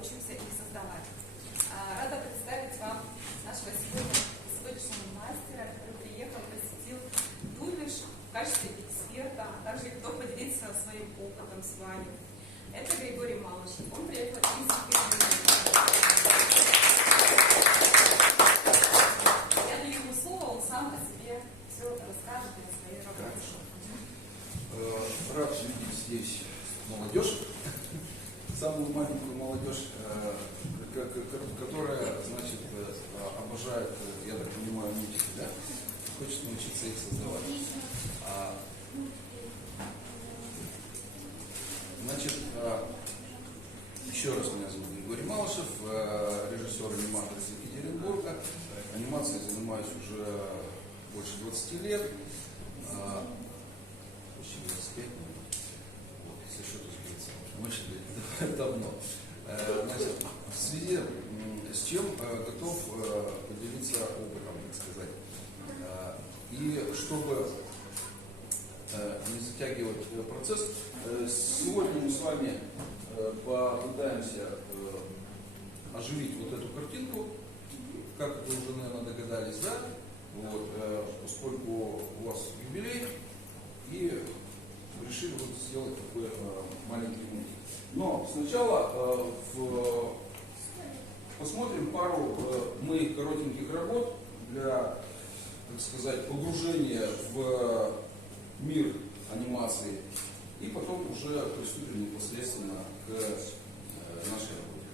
учимся их создавать. Рада представить вам нашего сегодняшнего мастера, который приехал, посетил Дубиш в качестве эксперта, а также кто поделиться своим опытом с вами. Это Григорий Малышев. Он приехал из Екатеринбурга. Я даю ему слово, он сам о себе все расскажет и о своей работе. Рад видеть здесь молодежь, самую маленькую молодежь, которая, значит, обожает, я так понимаю, мультики, да? Хочет научиться их создавать. Значит, еще раз, меня зовут Григорий Малышев, режиссер-аниматор из Екатеринбурга. Анимацией занимаюсь уже больше 20 лет. Почти 25, вот, со счету сбиться, очень давно. Значит, в связи с чем готов поделиться опытом, так сказать. И чтобы не затягивать процесс, сегодня мы с вами попытаемся оживить вот эту картинку, как вы уже, наверное, догадались, да? Вот, поскольку у вас юбилей, и решили вот сделать такой маленький мультик. Но сначала посмотрим пару моих коротеньких работ для, так сказать, погружения в мир анимации. И потом уже приступим непосредственно к нашей работе.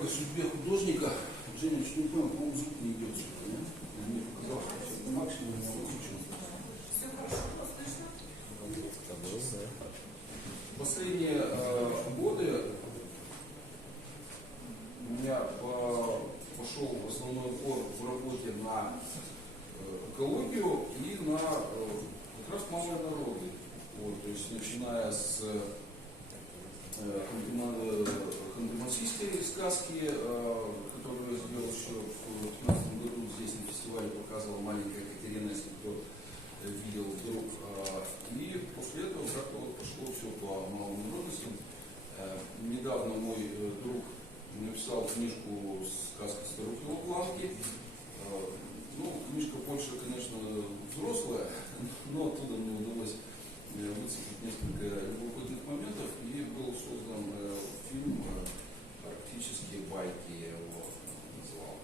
короткой судьбе художника. Женя, что не понял, по-моему, звук не идет сюда, нет? Мне показалось, что все максимум я выключил. Все хорошо, послышно? Последние годы у меня пошел основной упор в работе на экологию и на как раз малые народы. Вот, то есть начиная с ханты-мансийской сказки, которую я сделал еще в 2015 году, здесь на фестивале показывала маленькая Екатерина, если кто видел вдруг. И после этого как-то вот пошло все по малым народностям. Недавно мой друг написал книжку «Сказки старухи Лапланки». Ну, книжка больше, конечно, взрослая, но оттуда мне удалось выцепить несколько любопытных моментов, и был создан фильм «Арктические байки», я его назвал.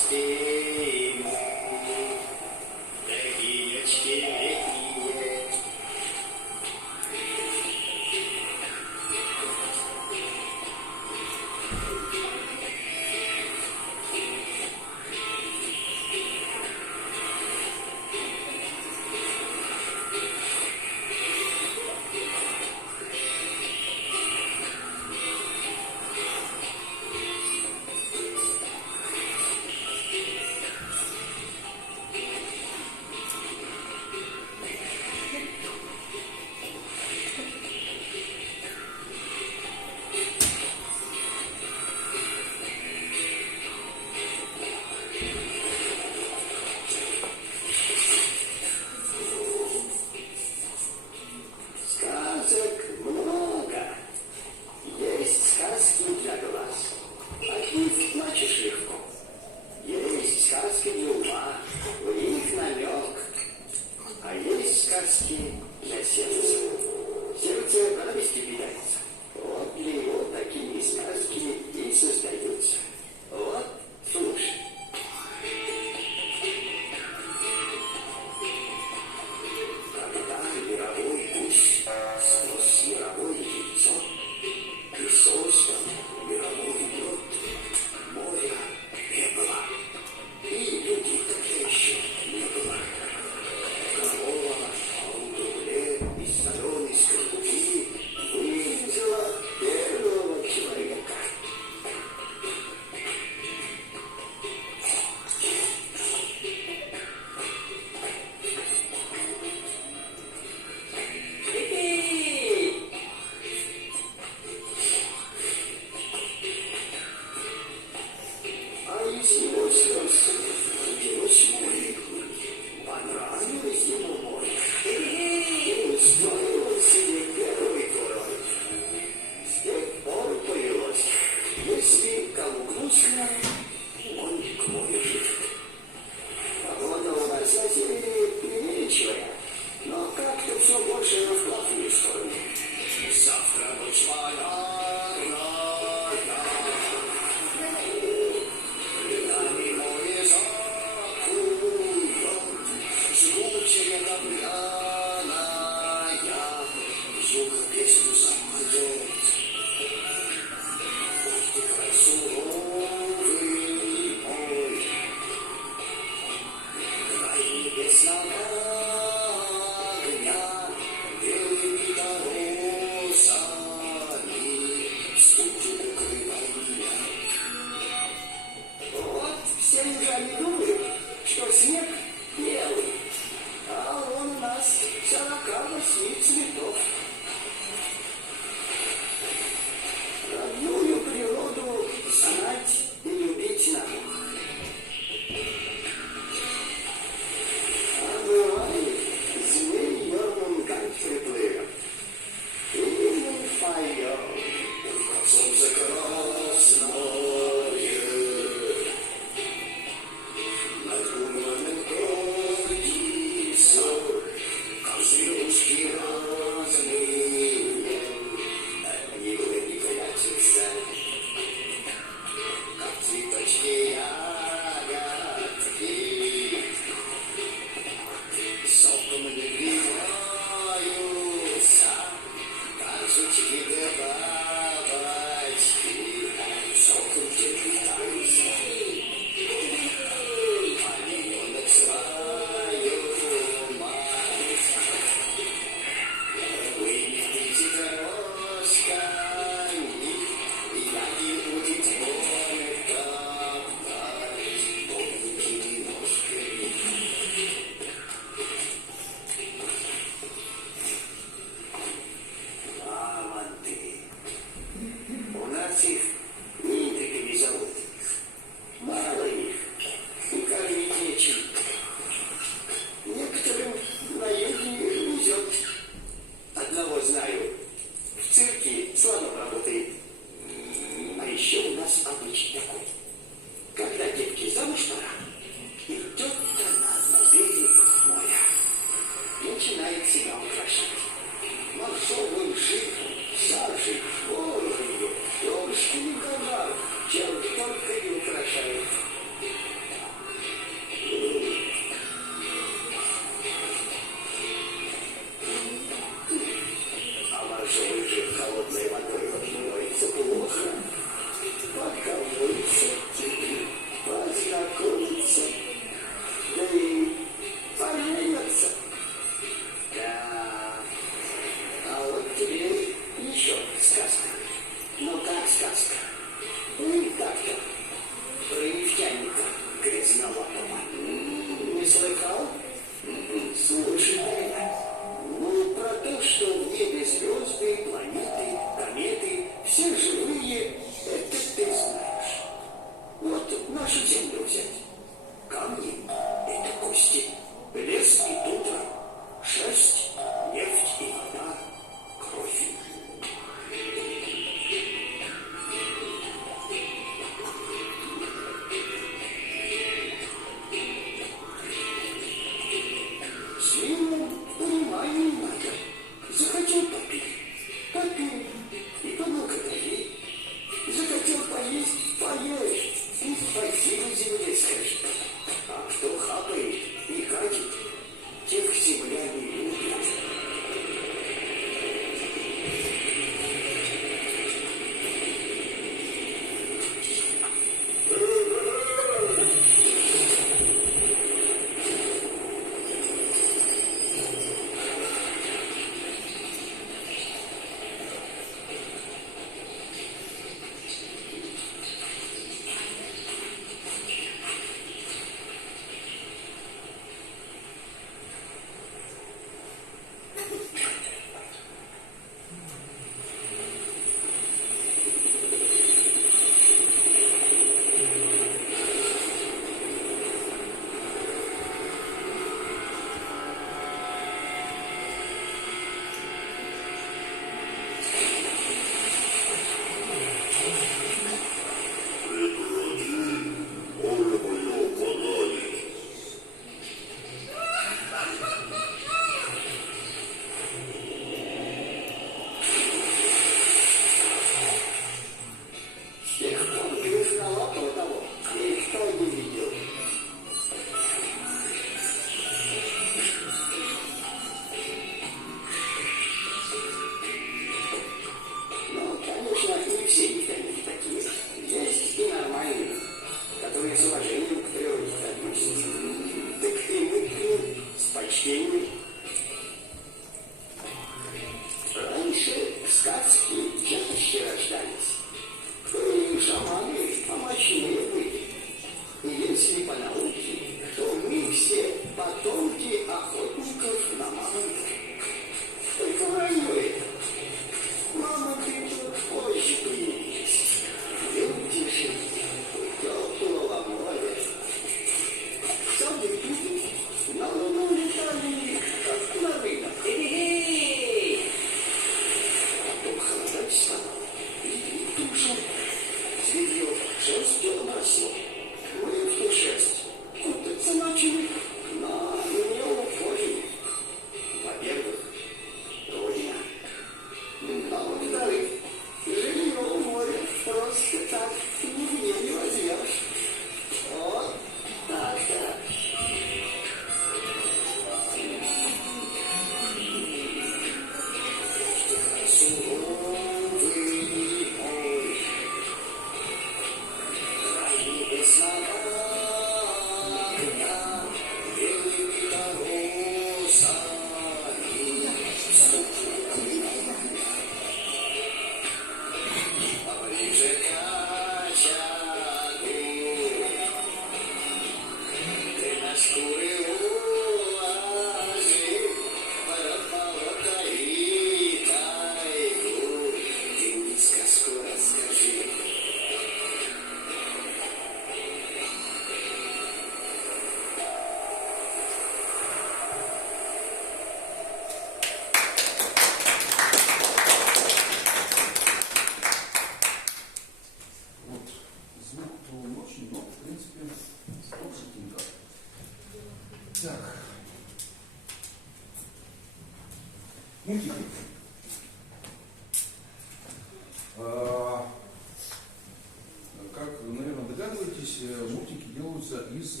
Как, наверное, догадываетесь, мультики делаются из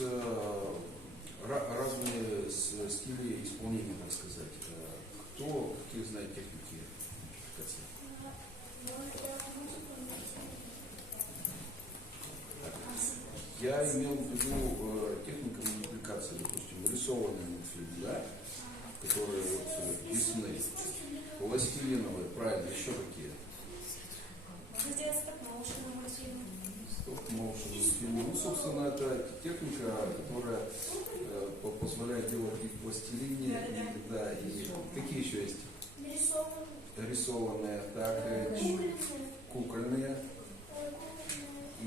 разных стилей исполнения, так сказать. Кто какие знает техники мультипликации? Я имел в виду технику мультипликации, допустим, рисованные мультфильмы, да, которые вот Дисней, пластилиновые, правильно, еще какие? Можно сделать стоп-моушен мультфильм. Стоп-моушен мультфильмы. Ну, собственно, это техника, которая позволяет делать и в пластилине, да, и какие еще есть? Рисованные, так, кукольные. И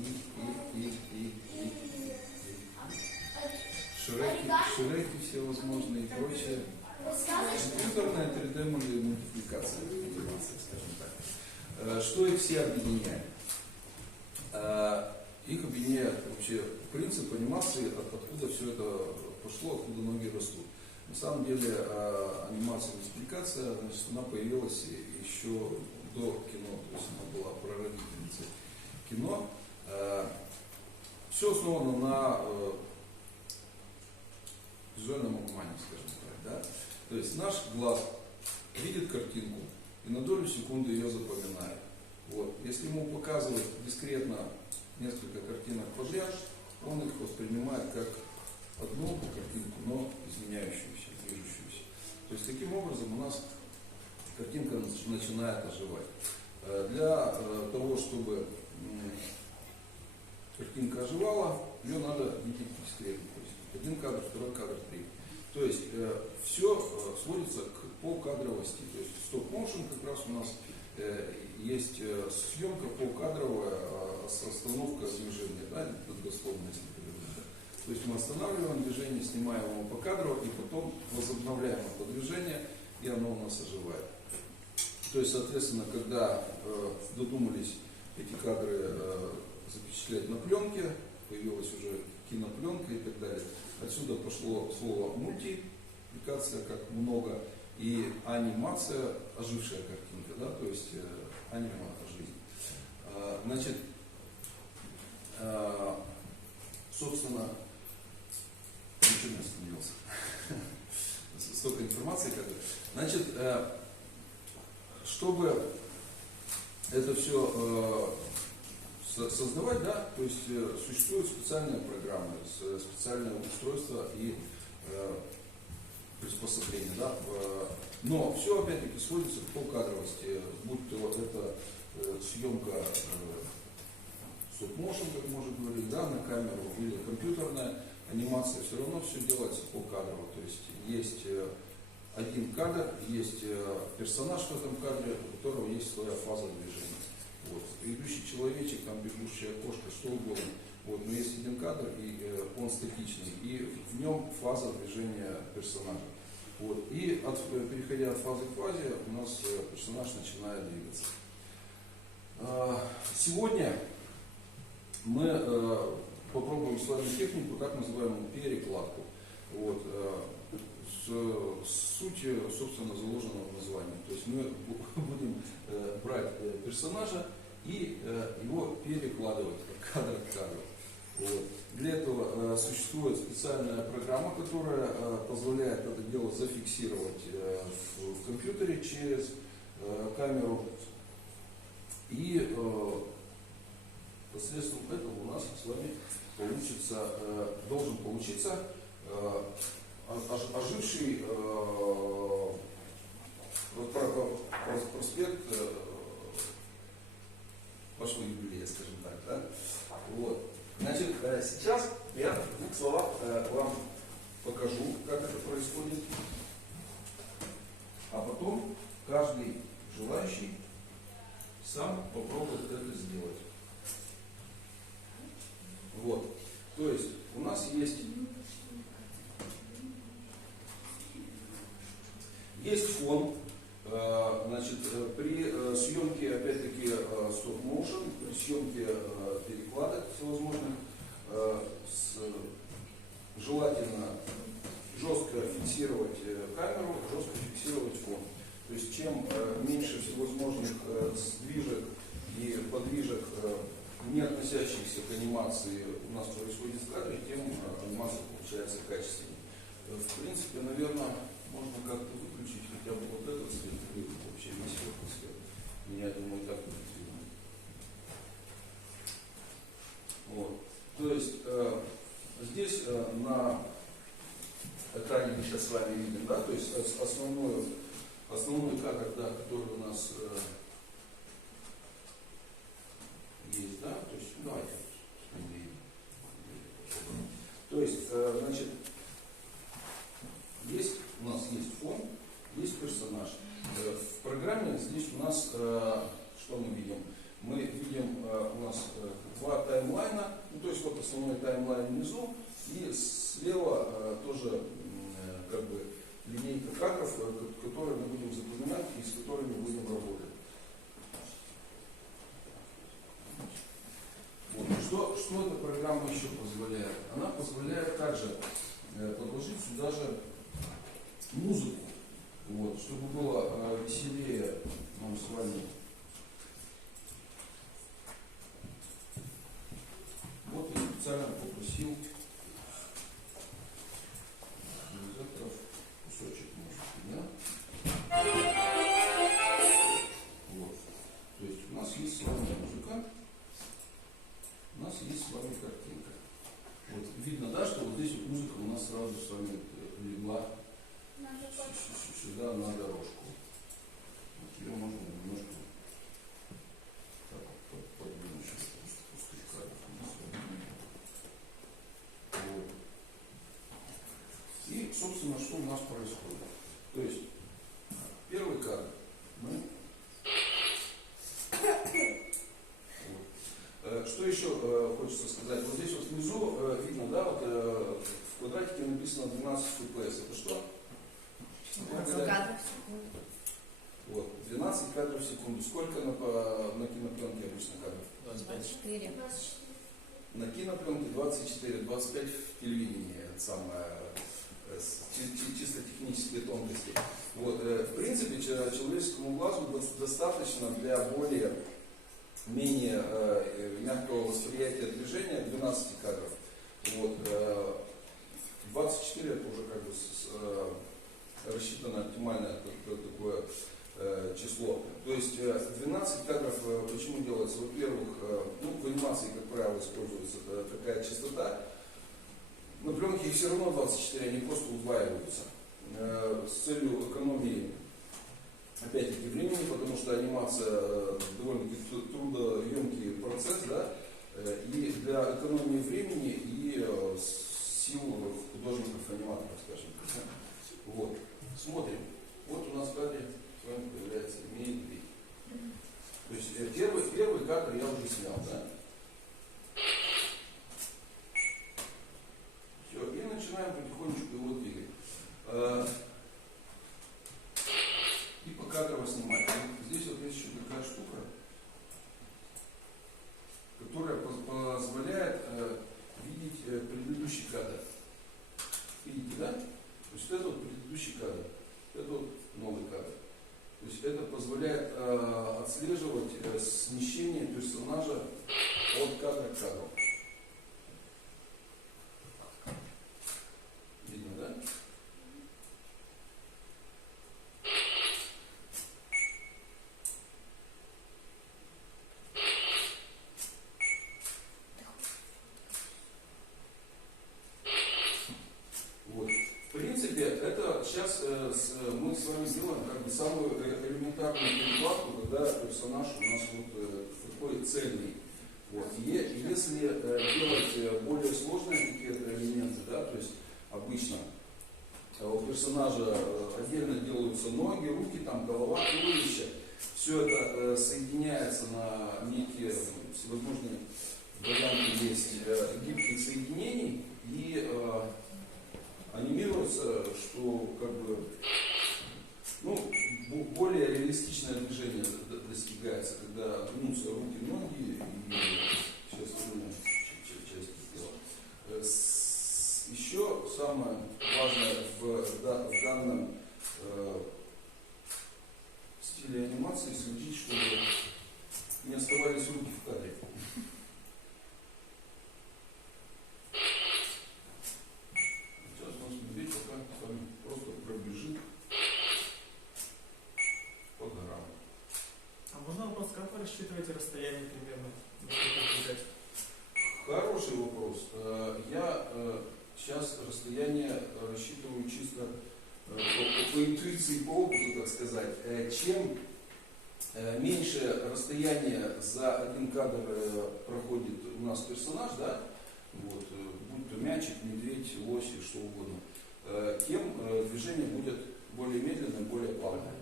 Шреки всевозможные и прочее. Компьютерная 3D мультипликация, анимация, скажем так. Что их все объединяет? Их объединяет вообще принцип анимации, откуда все это пошло, откуда ноги растут. На самом деле анимация мультипликация, значит, она появилась еще до кино, то есть она была прародительницей кино. Все основано на визуальном обмане, скажем так. Да? То есть наш глаз видит картинку и на долю секунды ее запоминает. Вот. Если ему показывать дискретно несколько картинок подряд, он их воспринимает как одну картинку, но изменяющуюся, движущуюся. То есть таким образом у нас картинка начинает оживать. Для того, чтобы картинка оживала, ее надо видеть дискретно. То есть один кадр, второй кадр, третий. То есть все сводится к покадровости. То есть стоп-моушен как раз у нас есть съемка покадровая с остановкой движения, да, дословно, если переводить. То есть мы останавливаем движение, снимаем его покадрово и потом возобновляем это движение, и оно у нас оживает. То есть, соответственно, когда додумались эти кадры запечатлять на пленке, появилась уже кинопленка и так далее. Отсюда пошло слово мультипликация, как много, и анимация, ожившая картинка, да, то есть анима, жизнь. Значит, собственно, ничего не остановился. Столько информации, как бы. Значит, чтобы это все создавать, да, то есть существуют специальные программы, специальные устройства и приспособления, да, но все опять-таки сводится к покадровости, будь то это съемка стоп-моушен, как мы уже говорили, да, на камеру, или компьютерная анимация, все равно все делается покадрово, то есть есть один кадр, есть персонаж в этом кадре, у которого есть своя фаза движения. Вот. Бегущий человечек, там бегущая кошка, что угодно. Вот. Но есть один кадр, и он статичный, и в нем фаза движения персонажа. Вот. И переходя от фазы к фазе, у нас персонаж начинает двигаться. Сегодня мы попробуем с вами технику, так называемую перекладку. Вот. Суть, собственно, заложена в названии. То есть мы будем брать персонажа и его перекладывать кадр к кадру. Вот. Для этого существует специальная программа, которая позволяет это дело зафиксировать в компьютере через камеру. И посредством этого у нас с вами должен получиться оживший проспект вашего юбилея, скажем так. Да? Вот. Значит, сейчас я в двух словах вам покажу, как это происходит, а потом каждый желающий сам попробует это сделать. Вот. То есть у нас есть фон. Значит, при съемке, опять-таки, стоп-моушен, при съемке перекладок всевозможных, желательно жестко фиксировать камеру, жестко фиксировать фон. То есть чем меньше всевозможных сдвижек и подвижек, не относящихся к анимации, у нас происходит в кадре, тем анимация получается качественнее. В принципе, наверное, можно как-то выключить хотя бы вот этот свет, или вообще весь этот свет. Меня, я думаю, так будет видно. Вот. То есть здесь на экране мы сейчас с вами видим, да, то есть основной кадр, да, который у нас есть, да, то есть давайте. То есть, значит, у нас есть фон, есть персонаж. В программе здесь у нас что мы видим? Мы видим у нас два таймлайна, ну, то есть вот основной таймлайн внизу, и слева тоже как бы линейка кадров, которые мы будем запоминать и с которыми будем работать. Вот. Что эта программа еще позволяет? Она позволяет также подложить сюда же музыку, вот, чтобы было веселее нам с вами. Вот я специально попросил организаторов кусочек музыки, да? Вот. То есть у нас есть с вами музыка, у нас есть с вами картинка. Вот видно, да, что вот здесь вот музыка у нас сразу с вами легла сюда на дорожку. Вот ее можно немножко так подвинуть, чтобы пустых кадров у нас вот. И, собственно, что у нас происходит? То есть, первый кадр мы... Вот. Что еще хочется сказать? Вот здесь вот внизу видно, да, вот в квадратике написано 12 FPS. Это что? 12 кадров в секунду. Вот, 12 кадров в секунду. Сколько на кинопленке обычно кадров? 24. На кинопленке 24, 25 в телевидении. Это самое, чисто технические тонкости. Вот, в принципе, человеческому глазу достаточно для более-менее мягкого восприятия движения 12 кадров. Вот, 24 это уже как бы рассчитано оптимальное такое число. То есть 12 кадров почему делается? Во-первых, ну, в анимации, как правило, используется такая частота. На пленке их все равно 24, они просто удваиваются. С целью экономии, опять-таки, времени, потому что анимация довольно-таки трудоемкий процесс, да, и для экономии времени и сил художников, аниматоров, скажем так. Вот. Смотрим. Вот у нас в кадре с вами появляется имеет. То есть первый кадр я уже снял, да? Все, и начинаем потихонечку его двигать. И покадрово снимать. Здесь вот есть еще такая штука, которая позволяет видеть предыдущий кадр. Видите, да? То есть это вот предыдущий кадр, это вот новый кадр. То есть это позволяет отслеживать смещение персонажа от кадра к кадру. Видно, да? Вот. В принципе, это сейчас мы с вами делаем как бы самую элементарную перекладку, когда персонаж у нас вот такой цельный. Вот. И если делать более сложные какие-то элементы, да, то есть обычно у персонажа отдельно делаются ноги, руки, там, голова, туловище, все это соединяется на некие всевозможные варианты есть гибких соединений и анимируется, что как бы, ну, более реалистичное движение достигается, когда гнутся руки, ноги и все остальное части тела. Еще самое важное в данном любителей анимации следить, чтобы не оставались руки в кадре. Сейчас у нас медведь пока с вами просто пробежит по горам. А можно вопрос, как вы рассчитываете расстояние примерно? Насколько взять? Хороший вопрос. Я сейчас расстояние рассчитываю чисто по интуиции, по опыту, так сказать. Чем меньше расстояние за один кадр проходит у нас персонаж, да, вот, будь то мячик, медведь, лось, что угодно, тем движение будет более медленным, более плавным,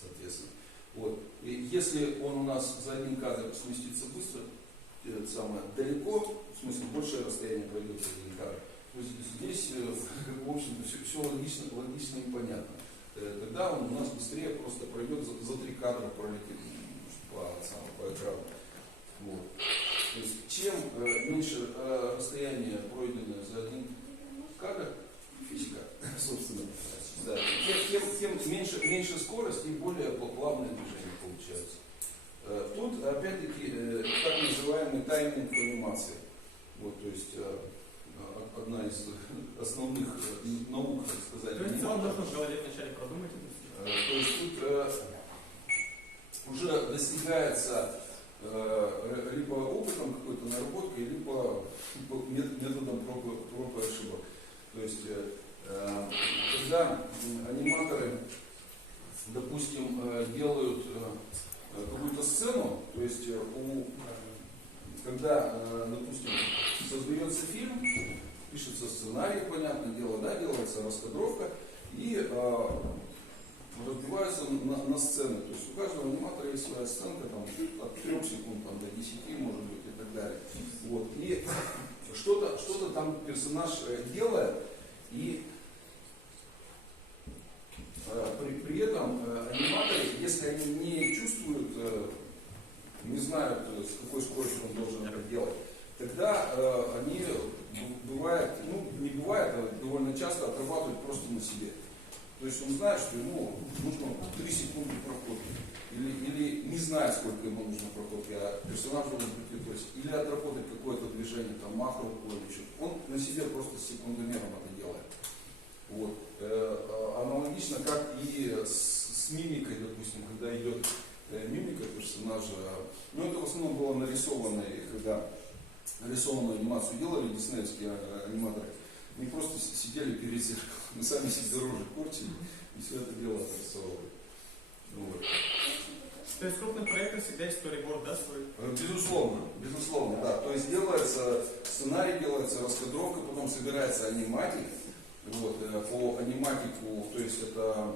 соответственно. Вот. И если он у нас за один кадр сместится быстро, самое далеко, в смысле большее расстояние пройдет за один кадр, то есть здесь, в общем-то, все логично и понятно. Тогда он у нас быстрее просто пройдет за 3 кадра, пролетит по экрану. Вот. То есть чем меньше расстояние пройденное за один кадр, физика, собственно, да, тем меньше скорость и более плавное движение получается. Тут опять-таки так называемый тайминг анимации. Вот, то есть одна из основных наук, так сказать. То есть вам нужно в голове вначале продумать это все? То есть тут уже достигается либо опытом какой-то наработкой, либо методом проб и ошибок. То есть когда аниматоры, допустим, делают какую-то сцену, то есть когда, допустим, создается фильм, пишется сценарий, понятное дело, да, делается раскадровка и разбивается на сцены. То есть у каждого аниматора есть своя сценка, там, от 3 секунд там, до 10, может быть, и так далее. Вот. И что-то там персонаж делает, и при этом аниматоры, если они не чувствуют, не знают, с какой скоростью он должен это делать, тогда они бывает, не бывает, а довольно часто отрабатывают просто на себе. То есть он знает, что ему нужно 3 секунды проходки. Или не знает, сколько ему нужно проходки, а персонаж должен прийти, то есть, или отработать какое-то движение, там, мах рукой или что-то. Он на себе просто с секундомером это делает. Вот. Аналогично, как и с мимикой, допустим, когда идет мимика персонажа. Это в основном было нарисовано, и когда нарисованную анимацию делали диснеевские аниматоры, они просто сидели перед зеркалом, мы сами себе рожи корчили и все это дело отрисовывали. Вот. То есть в крупных проектах всегда есть сториборд, да, свой? Безусловно, да. То есть делается сценарий, делается раскадровка, потом собирается аниматик. Вот, по аниматику, то есть это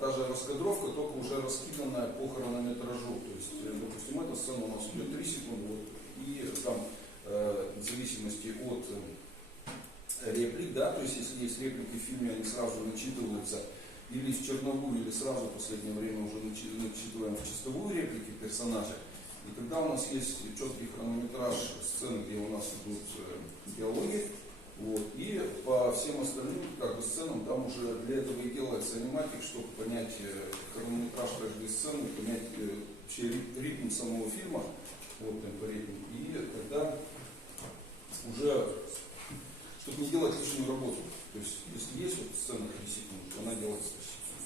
та же раскадровка, только уже раскиданная по хронометражу. То есть, допустим, эта сцена у нас идет 3 секунды, вот, и там в зависимости от реплик, да, то есть если есть реплики в фильме, они сразу начитываются или в черновую, или сразу в последнее время уже начитываем в чистовую реплики персонажа. И когда у нас есть четкий хронометраж сцены, где у нас идут диалоги, вот, и по всем остальным сценам там уже для этого и делается аниматик, чтобы понять хронометраж каждой сцены, понять вообще ритм самого фильма, вот темпоритм, и тогда уже, чтобы не делать лишнюю работу. То есть, если есть вот сцена 3 секунды, то она делается 3 секунды.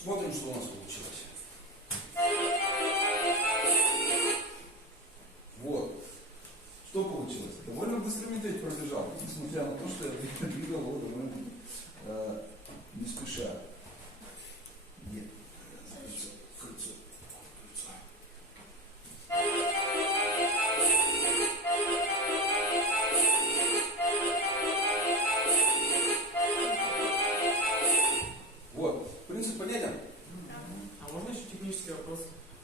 Смотрим, что у нас получилось. Вот. Что получилось? Довольно быстро медведь пробежал, несмотря на то, что я двигал его довольно не спеша. Нет. Кольцо. Вот. Принцип понятен? А можно еще технический вопрос?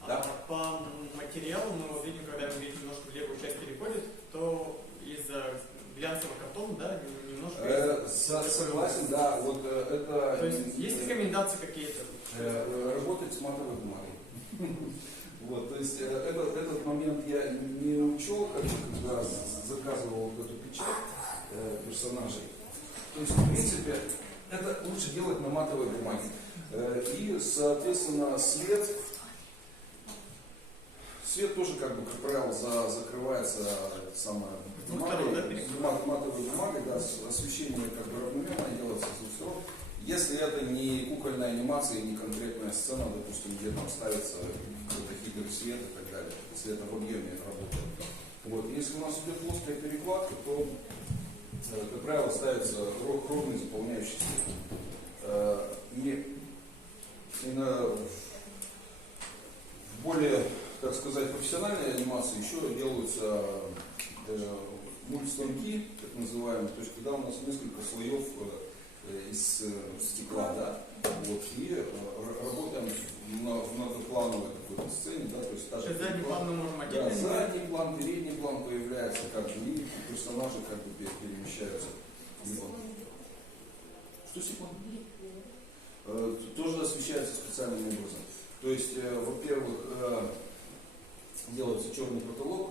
Да. По материалу мы видим, когда медведь немножко в левую часть переходит, то из-за глянцевого картона, да, немножко... Согласен, да. Вот это... То есть есть рекомендации какие-то? Работать с матовой бумагой. Вот, то есть этот момент я не учел, когда заказывал вот эту печать персонажей. То есть, в принципе, это лучше делать на матовой бумаге. И, соответственно, свет тоже, как бы, как правило, закрывается самая матовой бумагой, да, освещение как бы равномерно делается с двух сторон. Если это не кукольная анимация и не конкретная сцена, допустим, где там ставится какой-то гиперсвет и так далее, если это в объеме работает. Вот. Если у нас идет плоская перекладка, то, как правило, ставится ровный заполняющий свет. И в более, так сказать, профессиональной анимации еще делаются мультстанки, так называемые, то есть когда у нас несколько слоев из стекла, да, вот, и работаем в многоплановой какой-то сцене, да, то есть задний план мы можем отдельно. Да, задний план, передний план появляется, как бы, и персонажи как бы перемещаются. Что секунду? Тоже освещается специальным образом. То есть, во-первых, делается черный потолок,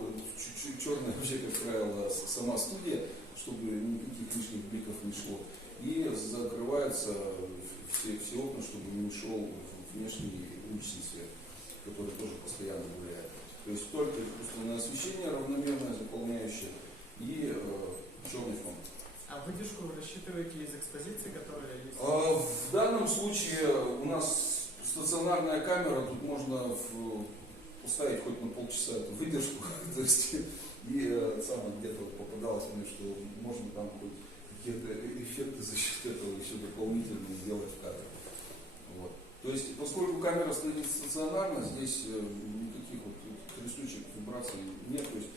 черная вообще, как правило, сама студия, чтобы никаких лишних бликов не шло. И закрываются все окна, чтобы не шел внешний уличный свет, который тоже постоянно гуляет. То есть только искусственное освещение равномерное, заполняющее, и черный фон. А выдержку вы рассчитываете из экспозиции, которая есть? В данном случае у нас стационарная камера, тут можно поставить хоть на полчаса эту выдержку, то есть и где-то попадалось мне, что можно там хоть какие-то эффекты за счет этого еще дополнительно сделать в кадре. Вот. То есть, поскольку камера стоит стационарно, здесь никаких вот трясучих вибраций нет, то есть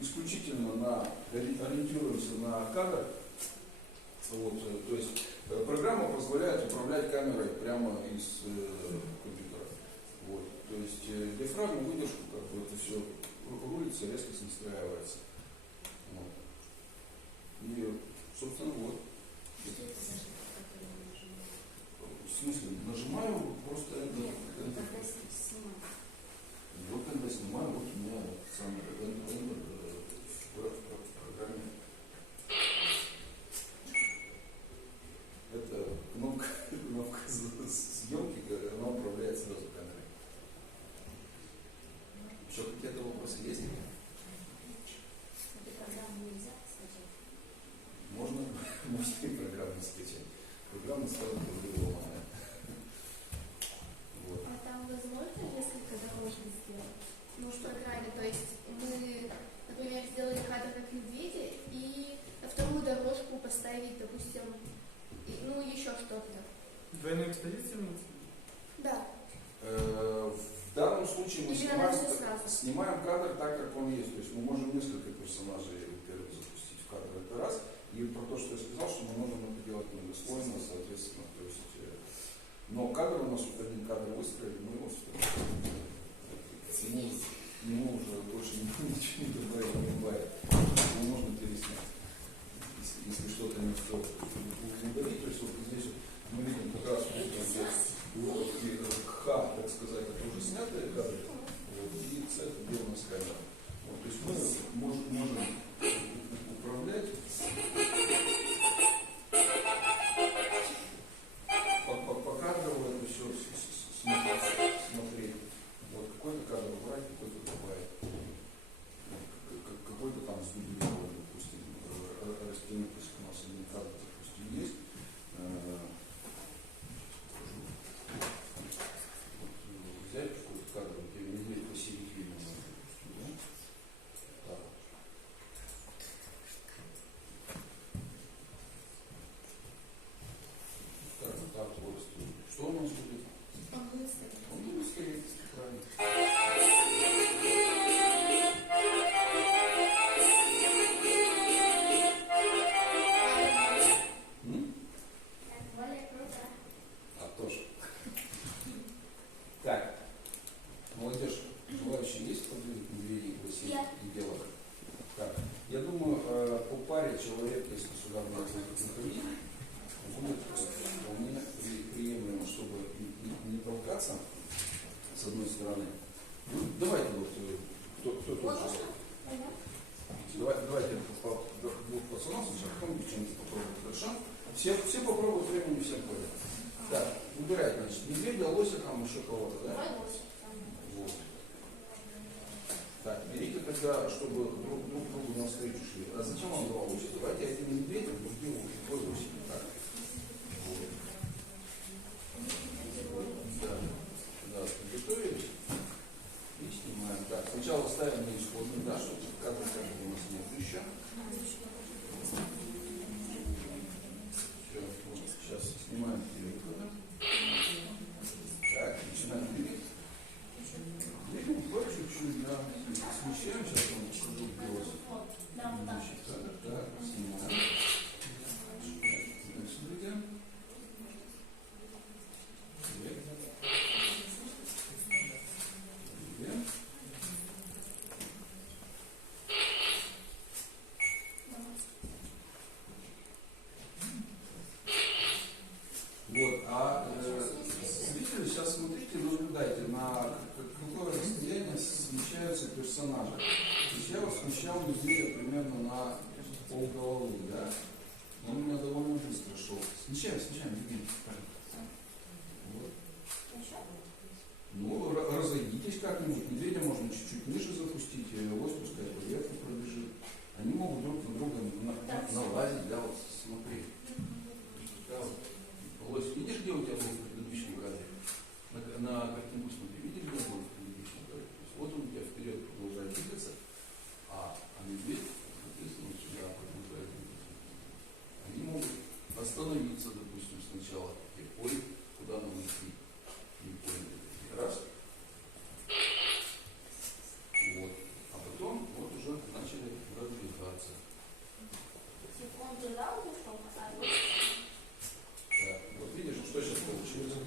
исключительно ориентируемся на кадр. Вот, то есть программа позволяет управлять камерой прямо из компьютера. Вот, то есть диафрагму, выдержку, как бы это все рулится, резкость настраивается. Вот. И, собственно, вот. В смысле, нажимаю просто это. Вот когда снимаю, вот у меня самый эндер в программе. Это кнопка съемки, она управляет сразу камерой. Еще какие-то вопросы есть? Можно и программу скачать. Программа стала проблемная. Вот. А там возможно несколько дорожек сделать? Ну, в программе, то есть мы, например, сделали кадр как медведя и на вторую дорожку поставить, допустим, ну, еще что-то. Двойную экспозицию? Да. В данном случае мы Или снимаем кадр так, как он есть. То есть мы можем несколько персонажей во-первых запустить в кадр, это раз. И про то, что я сказал, что мы можем это делать многослойно, соответственно. То есть, но кадр у нас вот один кадр выстроили, мы его встроим. Ему уже больше ничего не добавить не бывает. Его можно переснять, если что-то не стоит. То есть вот здесь вот мы видим как раз Х, так сказать, это уже снятые кадры, вот, и С это где у нас камера. Вот, то есть мы можем управлять по кадрово это все смотреть. Вот какой-то кадр убрать, какой-то добавить. Какой-то там сдублировать, допустим, растянуть, если у нас один кадр, допустим, есть. Взять какой-то кадр, где медведь посередине. Да? Так, так, вот. Что у нас будет? Он будет стоять. Он будет стоять, правильно. Более круто. А тоже. Так, молодежь, желающие есть подвигать медведей, гусей и белок? Так, я думаю, по паре человек, если сюда будет заходить, будет вполне приемлемо, чтобы не толкаться с одной стороны. Ну, давайте вот, кто тут же. Давайте двух пацанов сначала, потом девчонки попробуют. Хорошо? Все попробуют, времени всем хватит. Так, выбирать, значит, медведя, лося, там еще кого-то, да? Давай лося. Вот. Так, берите тогда, чтобы друг другу навстречу шли. А зачем вам два лося? Давайте один медведь, другой лося. Так. Вот. Да. Да, приготовились. И снимаем. Так, сначала ставим на исходный, да, чтобы кадр как бы у нас нет еще. Все, вот, сейчас снимаем перехода. Так, начинаем двигать. Двигаем вплоть чуть-чуть, да. Смещаем, сейчас он покажу бросит. Следующий кадр, так, снимаем. Дальше двигаем. Двигаем. Вот, зрители сейчас смотрите, наблюдайте, на какое расстояние смещаются персонажи. То есть я вот смещал медведя примерно на полголовы, да? Он у меня довольно быстро шел. Смещаем, двигаем. Вот. Ну, разойдитесь как-нибудь. Медведя можно чуть-чуть ниже запустить, лось пускай поверху пробежит. Они могут друг на друга налазить, да, вот смотри. Да, вот. Лось, видишь, где у тебя был в предыдущем кадре? На картинку смотри, видишь, где он был в предыдущем кадре? То есть вот он у тебя вперед продолжает двигаться, а медведь, соответственно, сюда продолжает двигаться. Они могут остановиться, допустим, сначала. Ой, куда нам идти? Не поняли. Раз. Вот. А потом вот уже начали продвигаться. Так, вот видишь, что сейчас получилось?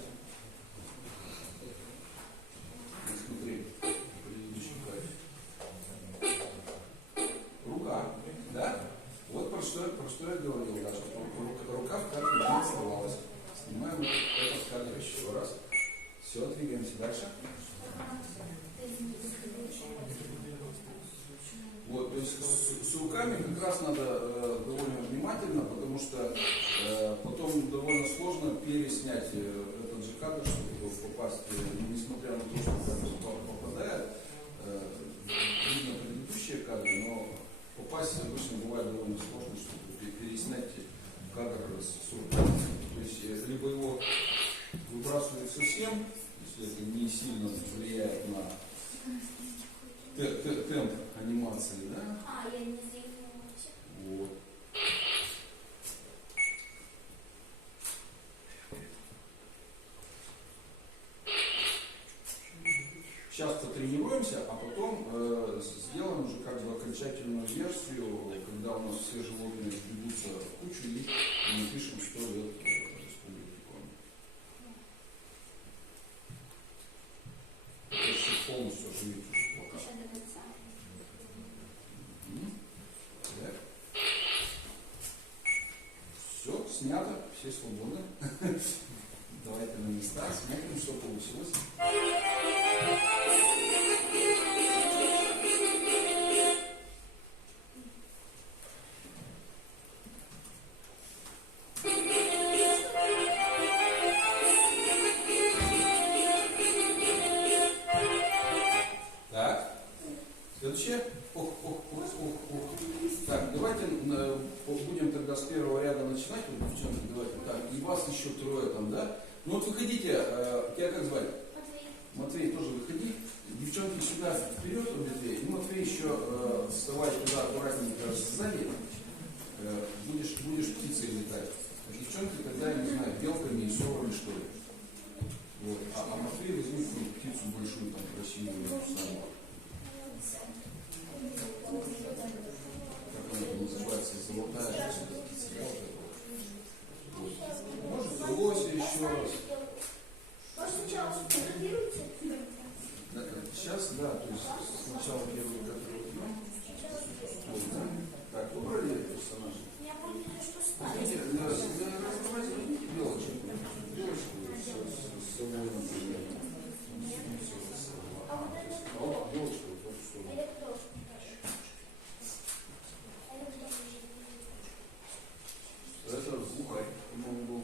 Смотри, предыдущий кадр. Рука, да? Вот про что я говорил, да, что рука в кадре не оставалась. Снимаем этот кадр еще раз. Все, двигаемся дальше. Вот, то есть с руками как раз надо довольно внимательно, потому что потом довольно сложно переснять этот же кадр, чтобы попасть, несмотря на то, что кадр попадает, видно предыдущие кадры, но попасть обычно бывает довольно сложно, чтобы переснять кадр с руками. То есть либо его выбрасывают совсем, если это не сильно влияет на темп анимации, да? Я не сделала. Вот. Сейчас потренируемся, а потом сделаем уже как бы окончательную версию, когда у нас все животные сбегутся в кучу и мы пишем, что идет республики Коми. То есть полностью оживить уже плакат. Так. Все, снято, все свободны. Давайте на места, смотрим, что получилось. Так, следующее. Так, давайте будем тогда с первого ряда начинать. Вот, девчонки, давайте. Так, и вас еще трое там, да? Ну вот выходите, тебя как звать? Матвей, тоже выходи. Девчонки сюда вперед, обе две. И Матвей еще вставай туда аккуратненько сзади. Будешь птицей летать. А девчонки тогда, я не знаю, белками и совами, что ли. Вот. А Матвей возьми птицу большую, там, красивую, самую. Как она называется? Золотая птица. Вот. Может, лося еще раз. Сначала сфотографируйте. Сейчас, да, то есть сначала первый кадр. Вот, да. Так, выбрали персонажа? Я помню, что Возьмите, возьмите белочку. Белочку с собой, например. А вот белочку вот что. Это глухарь, по-моему, был.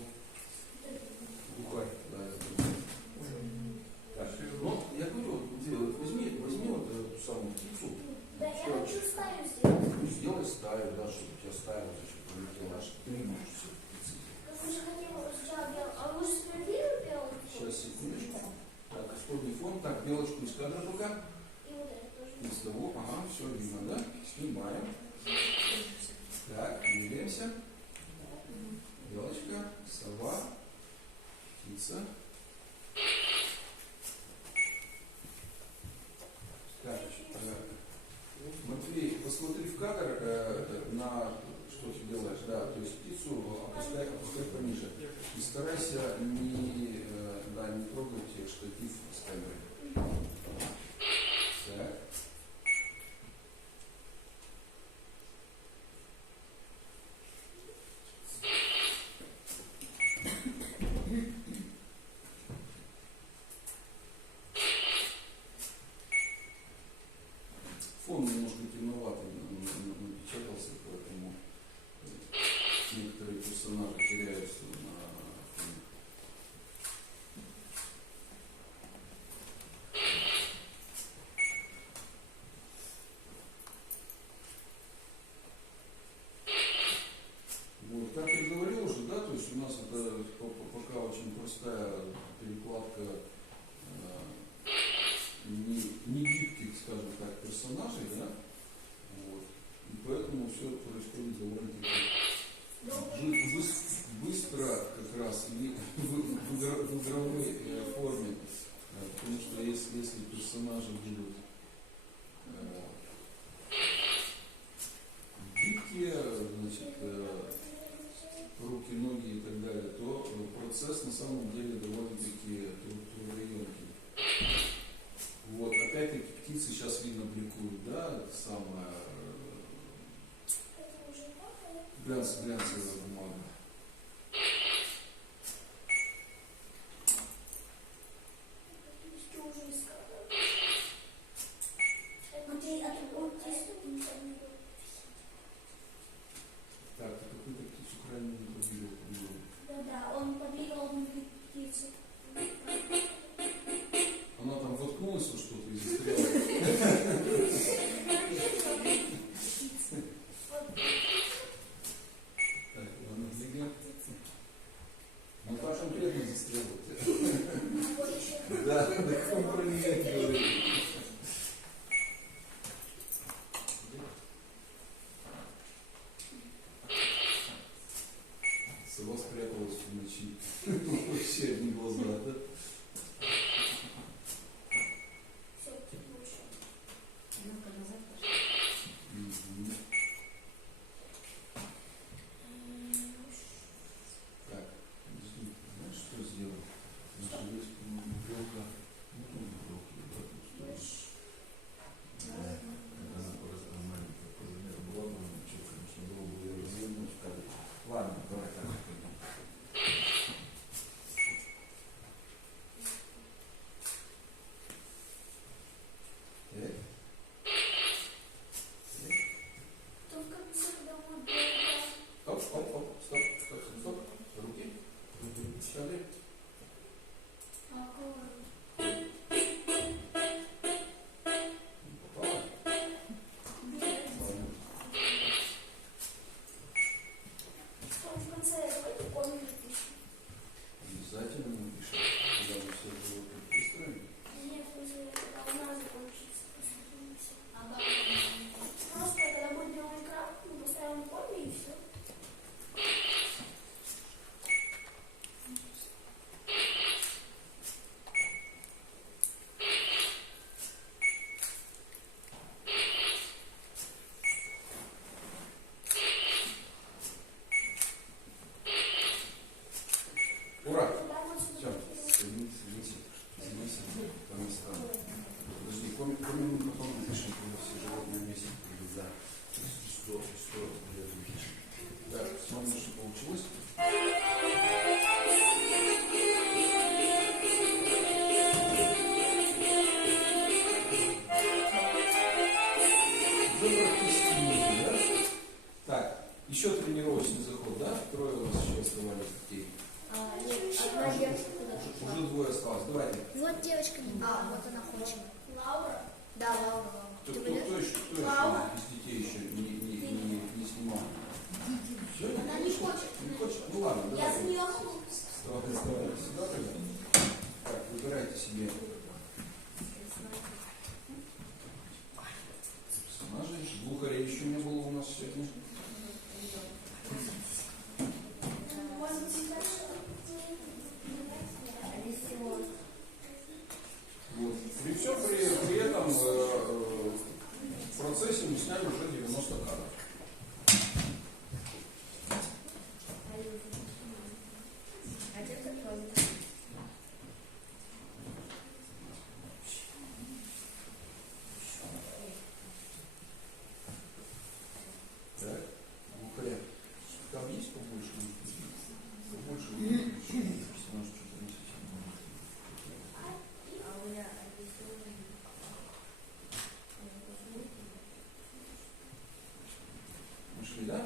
исходный фон. Так, белочку из кадра пока. И вот это тоже. Из того, ага, все видно, да? Снимаем. Так, двигаемся. Белочка, сова, птица. Так, Матвей, посмотри в кадр на что ты делаешь, да, то есть птицу опускай пониже. И старайся не трогать штатив с камерой. Так. Фон немножко темноватый напечатался, поэтому некоторые персонажи теряются на фоне. Вот, как я говорил уже, да, то есть у нас это пока очень простая перекладка не гибких, скажем так, персонажей, да, вот. И поэтому все происходит довольно-таки быстро как раз и в игровой форме, потому что если персонажи будут гибкие, значит, руки, ноги и так далее, то процесс на самом деле довольно-таки трудоемкий. Вот, опять-таки птицы сейчас видно бликуют, да, это самое глянцевая бумага. Так, ты какую-то птицу крайне не побегал, по-моему. Да, он побегал в птицу. Она там воткнулась во что-то и застряла. Так, ладно, двигаем. Ну так конкретно застряла. Да, да, кто про нее говорит. Сова спряталась в ночи. Вообще одни глаза, да? Ну-ка, назад пошли. Мгм. Так, подожди, знаешь, что сделать? Наша есть белка, ну тут белки, в обратную сторону. Да, как она просто маленькая по размеру была бы, ничего, конечно, было бы ее развернуть в кадре. Ладно, давай так же пойдем. Так. То в конце, когда он Оп, оп, оп, стоп, стоп, стоп, стоп. Руки. Сяли. Попало? Ладно. в конце давайте помню пишем. Обязательно напишем, когда мы все животных выстроим. Нет, в смысле, когда у нас закончится. Просто когда будет белый экран, мы поставим коми и все. Ура! Тогда вот Все, сюда. садись по местам. Подожди, коми мы потом напишем, когда все животные вместе придут, да. Что для других. Так, смотрим, что получилось. Уже практически нужно, да? Так, еще тренировочный заход, да? Трое у нас еще оставались детей. Одна девочка куда Уже двое осталось. Давайте. Вот девочка не вот она хочет. Лаура? Да, Лаура. Кто еще Лаура? из детей еще не снимал? Все, Она не хочет. Не хочет? Ну ладно, Я давайте. за нее могу. Вставай сюда тогда. Так, выбирайте себе все при этом в процессе мы сняли уже 90 кадров. Один такой. Так, глухаря. Там есть побольше? Побольше, может, что-то не совсем. А у меня рисунок. Нашли, да?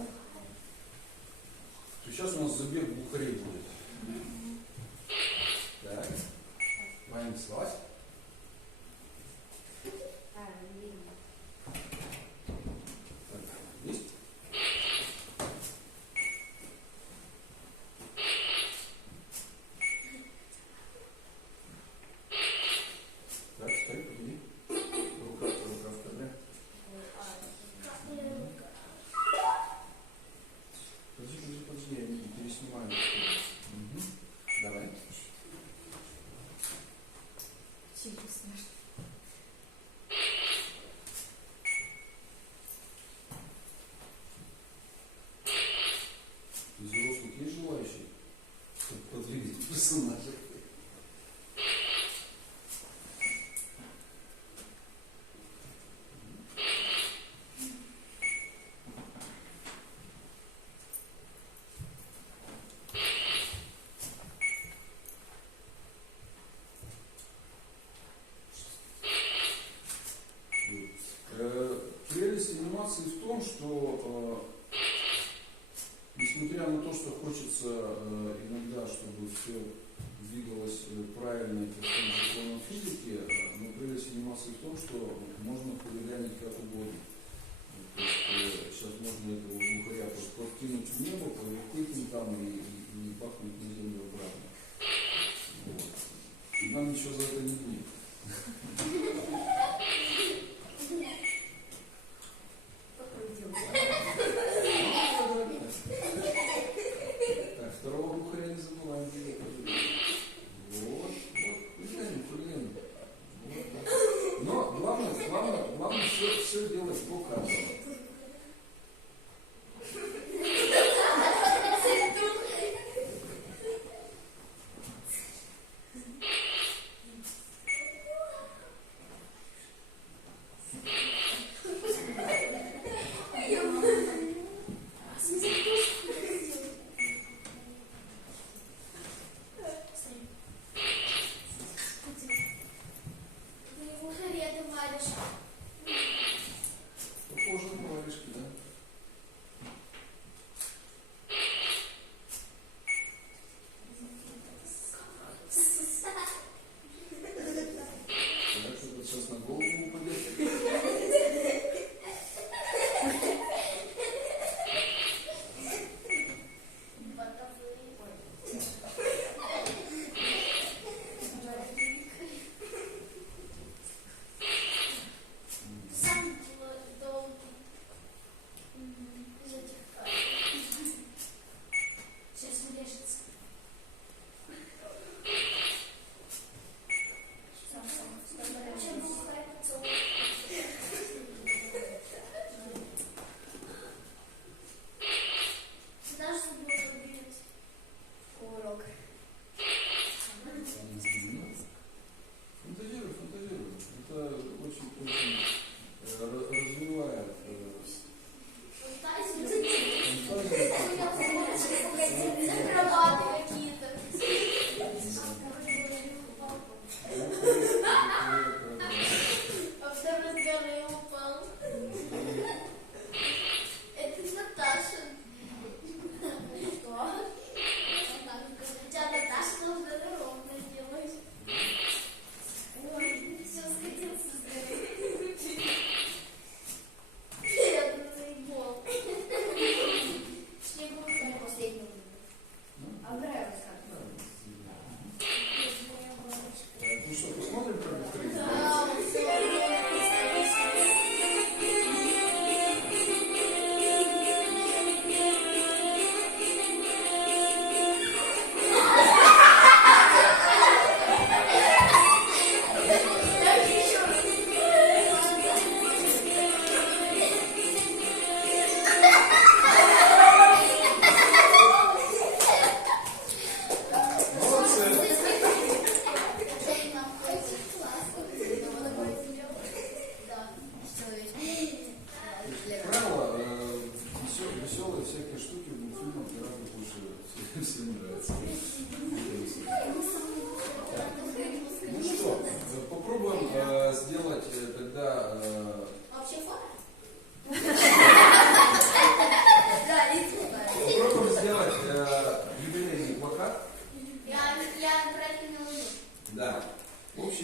То сейчас у нас забег глухарей будет. Так. Понеслась. Видно. Так, есть? Так, стой, погоди. Рука в кадре. Подожди, я не переснимаю. Угу. Давай. Тихо, смешно. Из взрослых есть желающие подвигать персонажа? Прелесть анимации в том, что несмотря на то, что хочется иногда, чтобы все двигалось правильно и по всем законам физики, но прелесть анимации в том, что можно хулиганить как угодно. То есть сейчас можно этого глухаря просто подкинуть в небо, повертеть им там и бахнуть на землю обратно. Вот. И нам ничего за это не будет. Так, второго глухаря не забываем. Вот, хулиганим. Вот так. Но главное все делать по кадрам.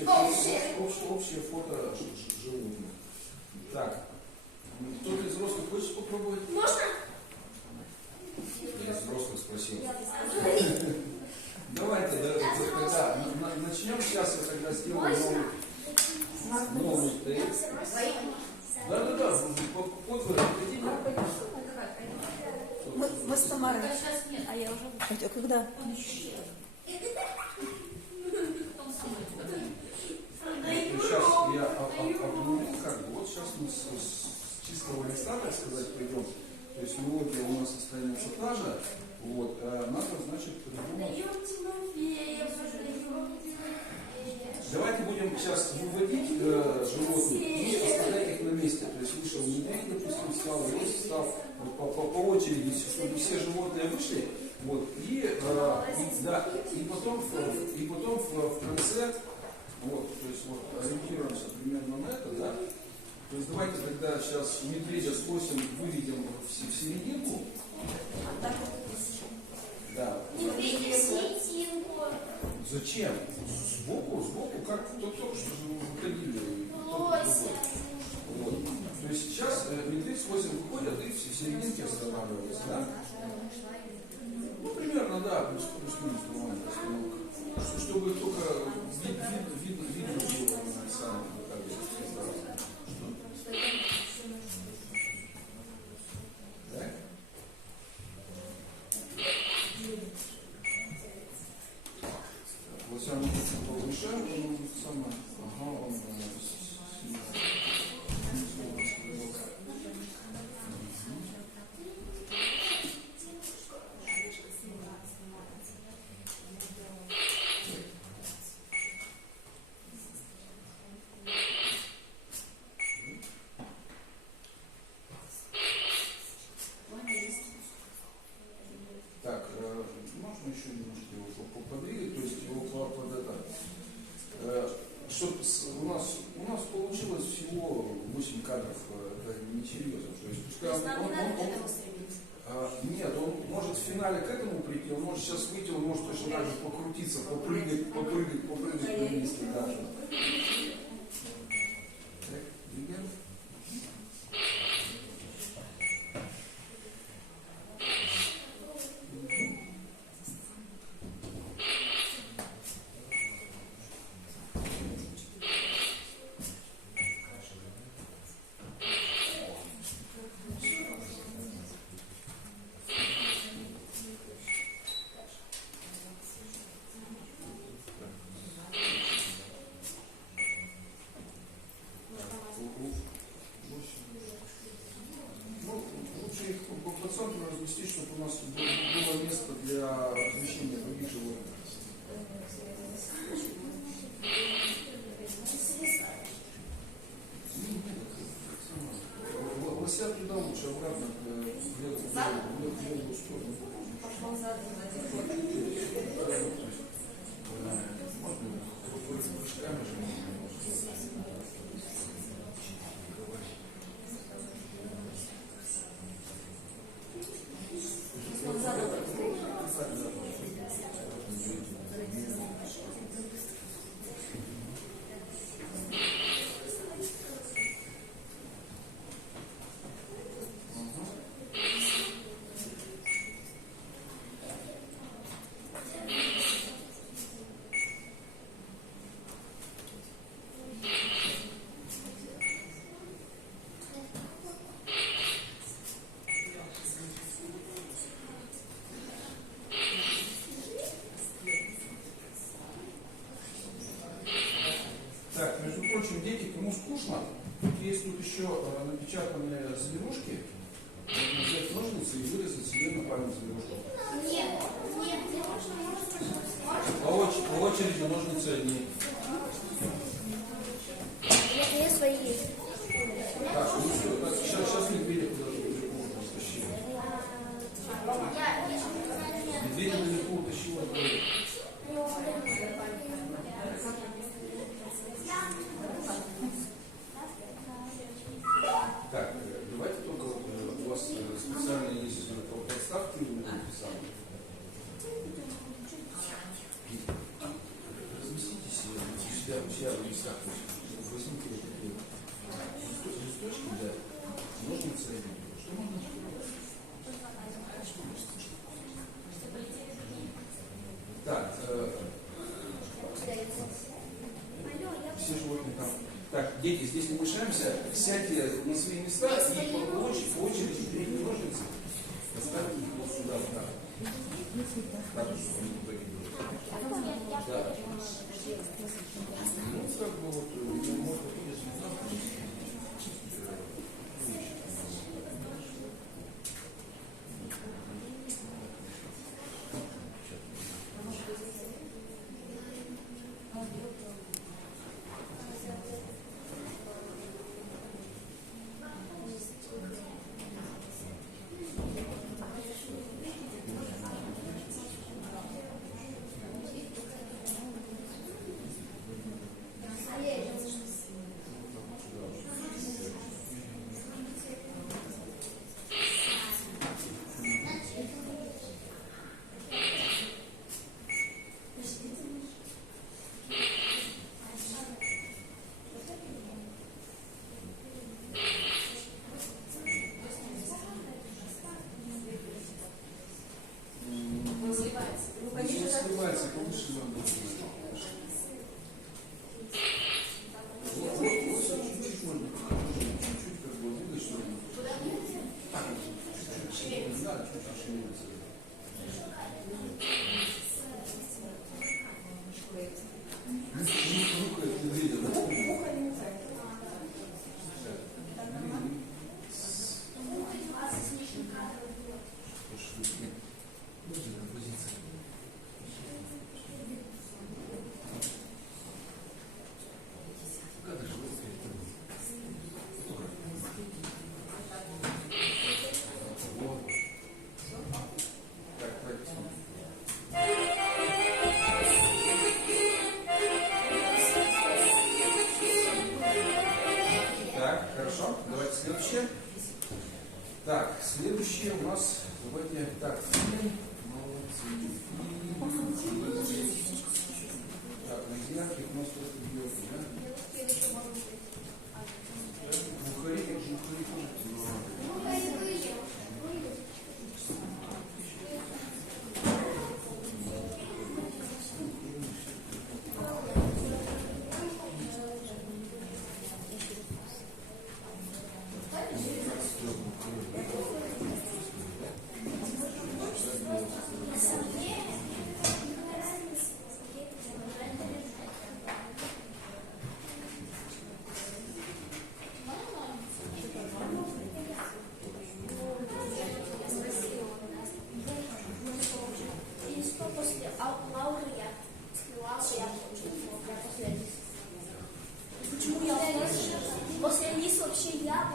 общее фото животных. Так, кто-то из взрослых хочет попробовать? Можно? Я из взрослых спросил. Давайте, начнем сейчас, я тогда сделаю новый текст. Да, вот вы хотите? Мы с Тамарой. А я уже. А когда? Сейчас я обновлю, как бы, вот сейчас мы с чистого листа, так сказать, пойдем. То есть мелодия у нас остается та же. Вот, надо, значит, придумать. Давайте будем сейчас выводить животных и оставлять их на месте. То есть вышел медведь, допустим, встал, лось встал, вот, по очереди, чтобы все животные вышли. Вот, и потом в конце, вот, то есть вот ориентируемся примерно на это, да. То есть давайте тогда сейчас медведя с лосем выведем в серединку. Да. Зачем? Сбоку, как только что же вы выходили. Вот. То есть сейчас медведь с лосем выходят и в серединке останавливаются, да? Ну, примерно, да, плюс-минус нормально. Чтобы только видно было сам. Так? Вот сам повышаем, он самое. Ага, он так, можно еще немножко его подвигать, то есть его под это. Чтобы у нас получилось всего 8 кадров, это несерьезно. То есть пускай нет, он может в финале к этому прийти, он может сейчас выйти, он может точно так же покрутиться, попрыгать на месте даже. Так, двигаем. Лучше их по центру разместить, чтобы у нас было место для размещения других животных. Лося туда лучше, обратно в левую сторону. Пошел задом на один Можно прыжками же. Так, между прочим, дети, кому скучно, есть тут еще напечатанные зверушки. Можно взять ножницы и вырезать себе на память зверушку. Нет, По очереди ножницы одни. я свои есть. Так, ну все, так, сейчас медведя куда-то далеко утащили. Медведя далеко утащила. Так, давайте только у вас специально есть подставки написаны. Разместите себе. листах, то есть возьмите вот такие листочки, да, ножницы, что можно сделать? Так, все животные там. Так, дети, здесь не мешаемся, сядьте на свои места и по очереди передние ножницы поставьте их вот сюда, вот так. Так, чтобы они не погибли. Да. Ну, как бы вот, можно видеть, сливается, повыше надо. Вот, чуть-чуть можно, чуть-чуть как бы видно, что чуть-чуть не надо, чуть-чуть шевелится. Муха это не видно, да? Так, хорошо. Давайте следующее. Так, следующее у нас, давайте, так, так, на зеленке у нас просто белки, да? Бухари, как же бухари тоже. Почему я после Алисы вообще я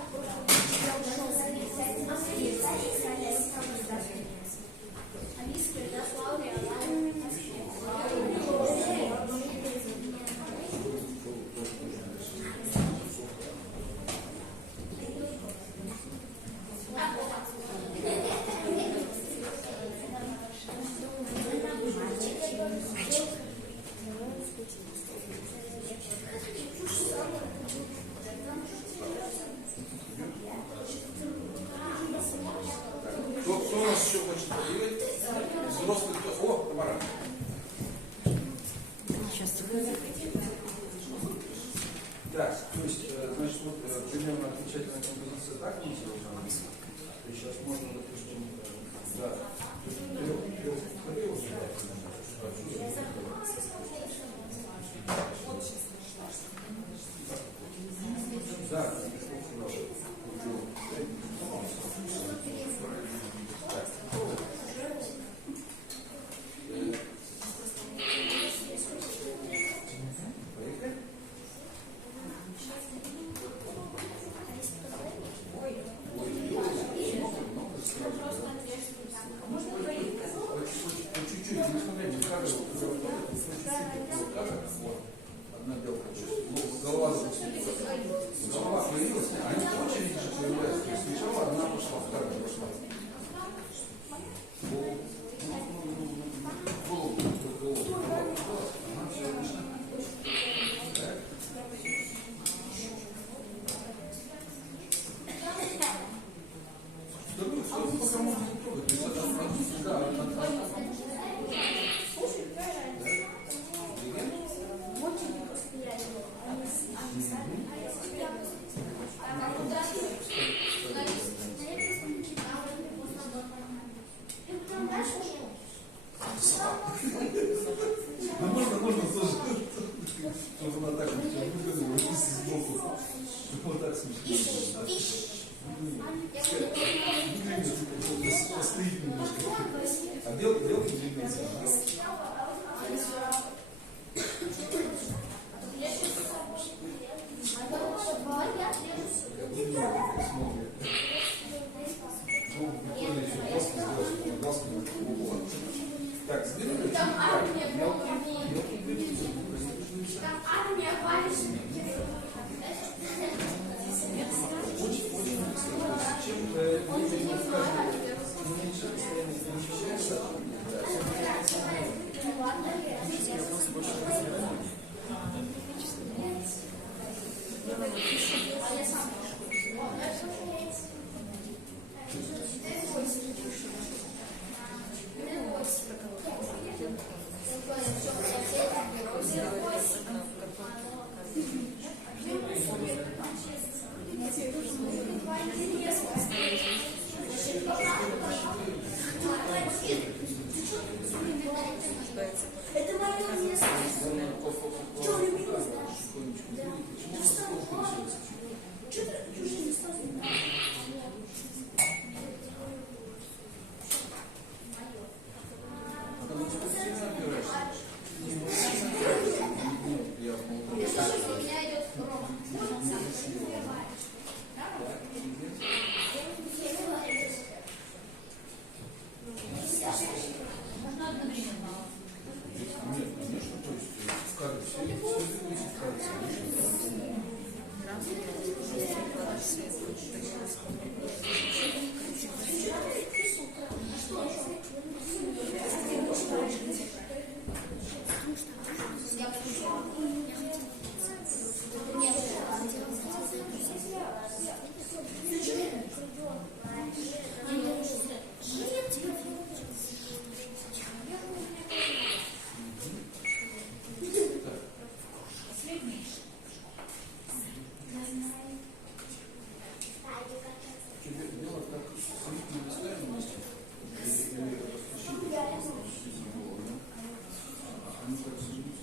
ушел с Алисы, когда Славя, Кто у нас еще хочет поделать? Взрослый кто? О, Тамара. Так, то есть, значит, вот примерно окончательная композиция так не должна быть. То есть сейчас можно, допустим, да, да, одна белка. Голова появилась, они в очереди же появляются. Сначала одна пошла, вторая пошла. Голову, она все обычно. Так. она так вот тебя выглянула сбоку. Вот так смешно. Постоит немножко. А белка двигается. Так, сберем. Там армия валишь. Очень быстро. Чем меньше расстояние перемещается, Это мое место. Нет, конечно, то есть в кадре все в кадре. Дело так, мы не ставим вместе, или расключение, они так садятся.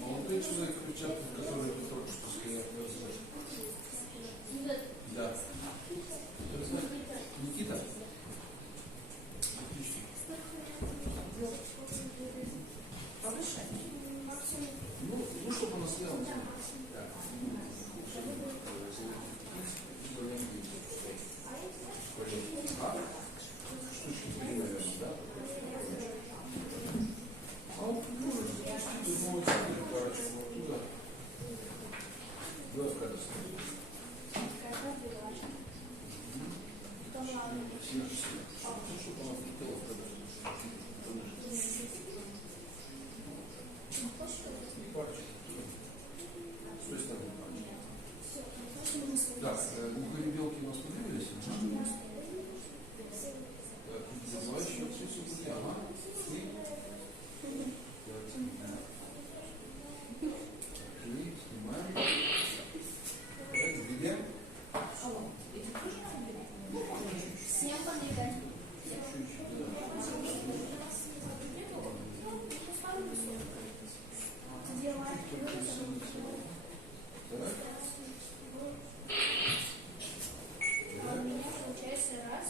Молодой человек, печатный, который только что стоял. Да. Никита? Отлично. Ну, чтобы она стояла. Так. Штучки 3, наверное, да? А он может запустить одного центра, парочку оттуда. Да, когда стоит. Чтобы она влетела в кадр. Парочку. С той стороны парочку. Так, угли белки у нас появились? Так, забывай еще все угли. Ага. Окей, снимаем. Так, двигаем. Всем подвигать. У меня получается раз.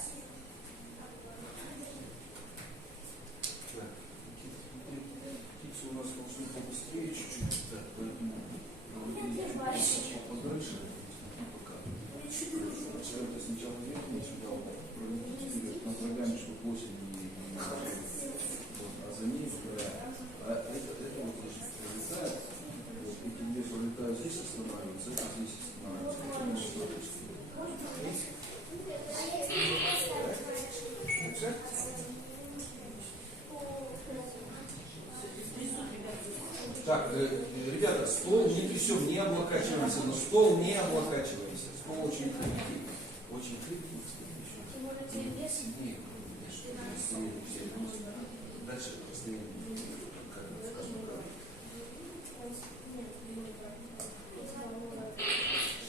Птица у нас должны побыстрее чуть-чуть, да, поэтому подальше, пока. Это сначала верхний сюда пролетите вперед, над ногами, чтобы осень не вот, а за ней вторая. А это вот здесь пролетает, вот, эти две пролетают здесь, останавливаются, это здесь останавливается. Так, ребята, стол не трясем, не облокачиваемся, но стол не облокачиваемся. Стол очень крепкий. Очень крепкий. Нет, дальше расстояние.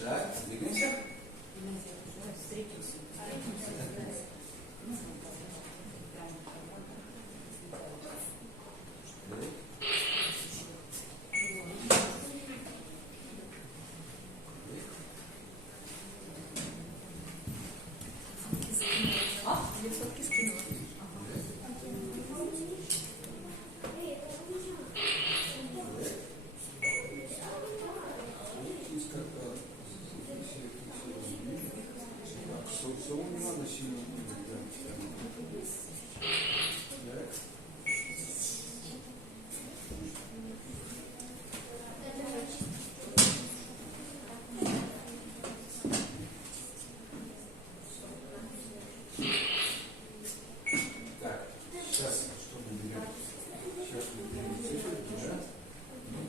Так, двигаемся. А? Две фотки скинула. Сову не надо сильно двигать, да. Так. Так, сейчас что мы берем? Сейчас мы берем цифры, да? Ну,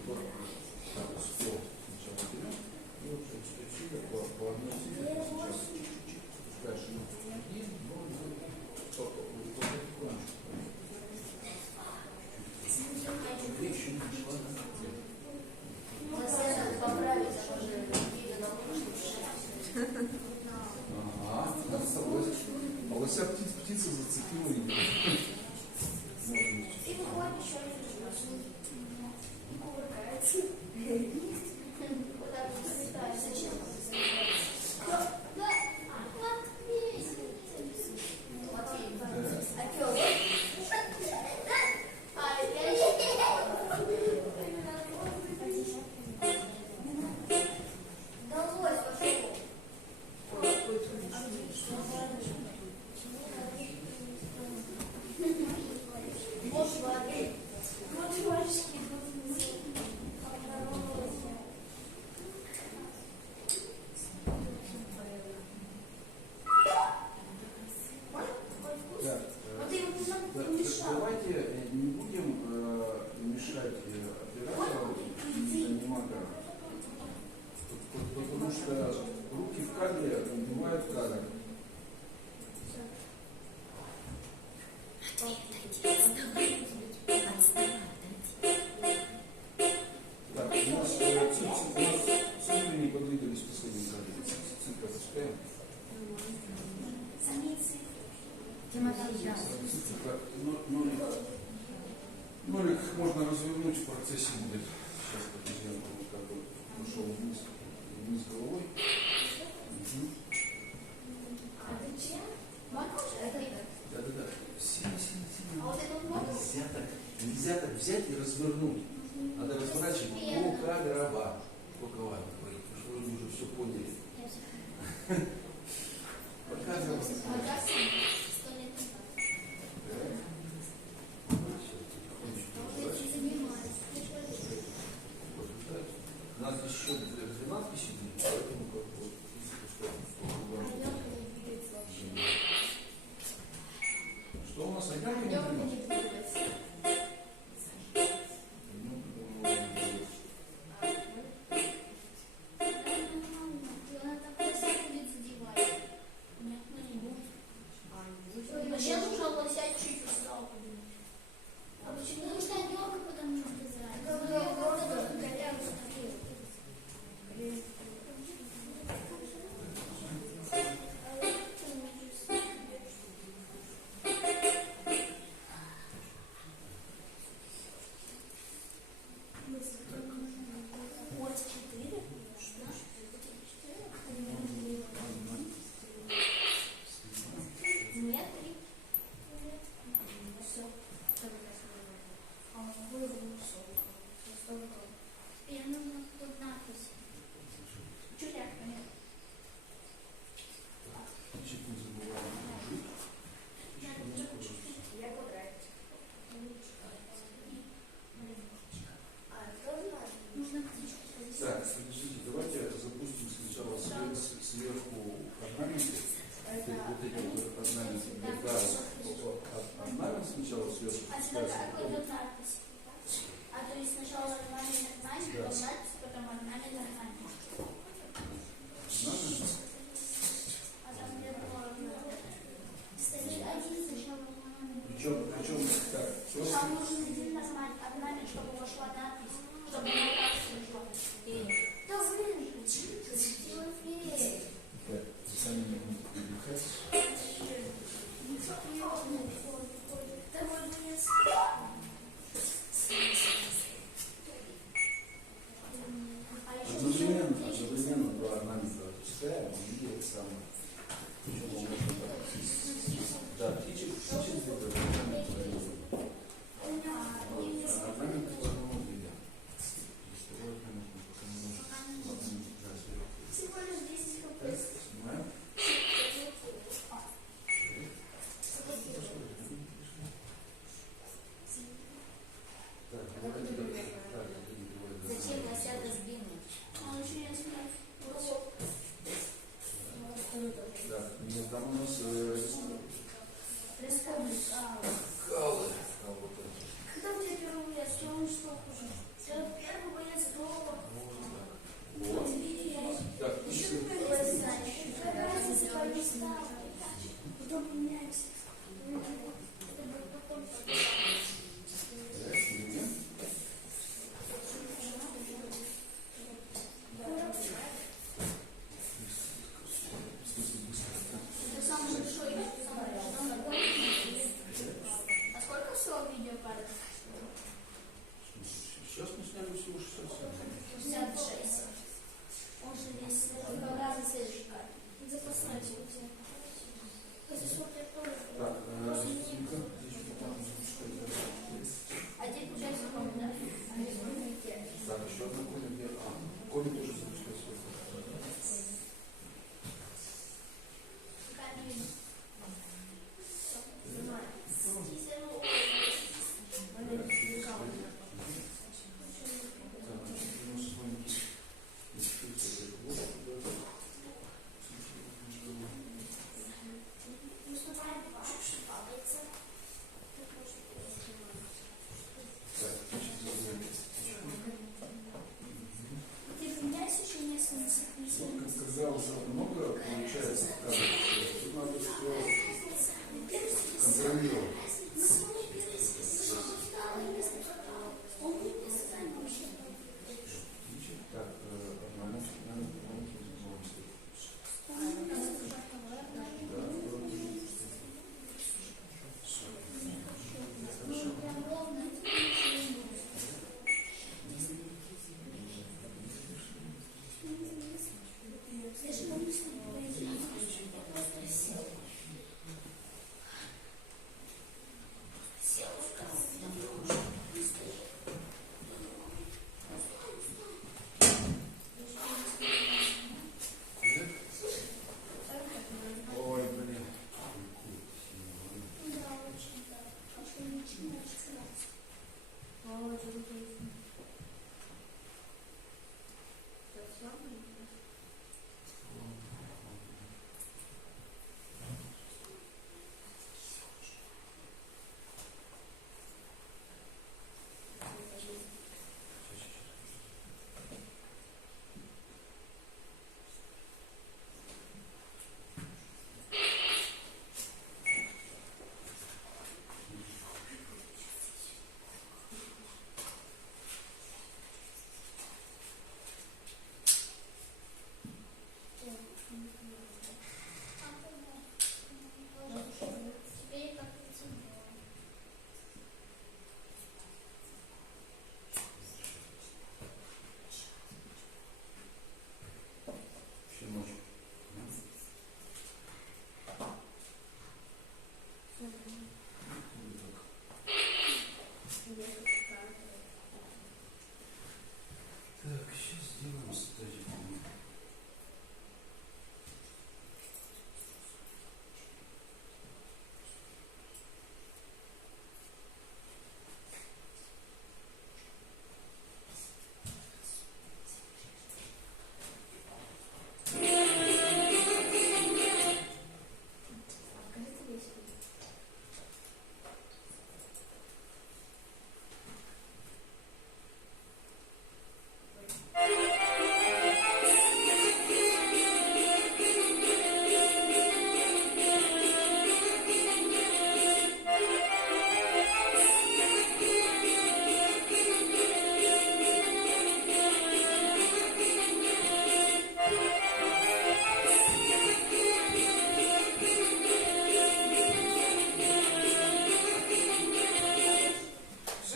так, стол сначала берем. И вот сюда по одной цифре сейчас чуть-чуть. Дальше мы один, но потихонечку. Ты еще не пришла на цифры. Ага, надо с собой. А вот вся птица зацепила и можно. И выходит еще кувыркается. Вот так вот залетает. Зачем? Давайте не будем мешать оператору и аниматору, потому что руки в кадре убивают кадр. Так, у нас цифры не подвигались в последнем кадре. Цифры зачитаем. Нолик можно развернуть в процессе будет. Сейчас подождем, он как бы пошел вниз головой. Да. Сильно. Нельзя так взять и развернуть. Надо разворачивать по кадрово. Боковая говорит, что вы уже все поняли. Показывай. У нас еще 12 сидит, поэтому как бы что у нас огонь не двигается? Вообще нужно лосять чуть-чуть сразу. А почему? Потому что дёрка, потому что Так, подождите, давайте запустим сначала сверху орнаменты. Вот эти вот орнаменты. Да, орнамент сначала сверху. А сюда какой идет надпись? А то есть сначала орнамент, потом надпись, потом орнамент. А там где стоит один сначала орнамент. Причем так, Там нужно один нажимать орнамент, чтобы вошла надпись, чтобы она так пришла. Да блин, Тимофей. так, сами не отдыхать. Одновременно два орнамента читаем, и это самое. Причем он может Республика. Калы. Когда у тебя первый вес? Что он что хуже? Первый вес дома. Вот. Так, Еще если... какая разница по местам? Потом поменяемся. Это самый большой. А сколько всего видео падает? Сейчас мы сняли всего 67. 56. Он же весь раза следующий карт. Запасной тебе. Если смотрят тоже. Так, Просто не. Один получается коми, да? А не комики. так, еще одна коми, где... коми тоже запускается. Камин. Когда уже много получается, тут надо все контролировать. Так, одному ой, блин. Щеночек. Так, сейчас сделаем стадию.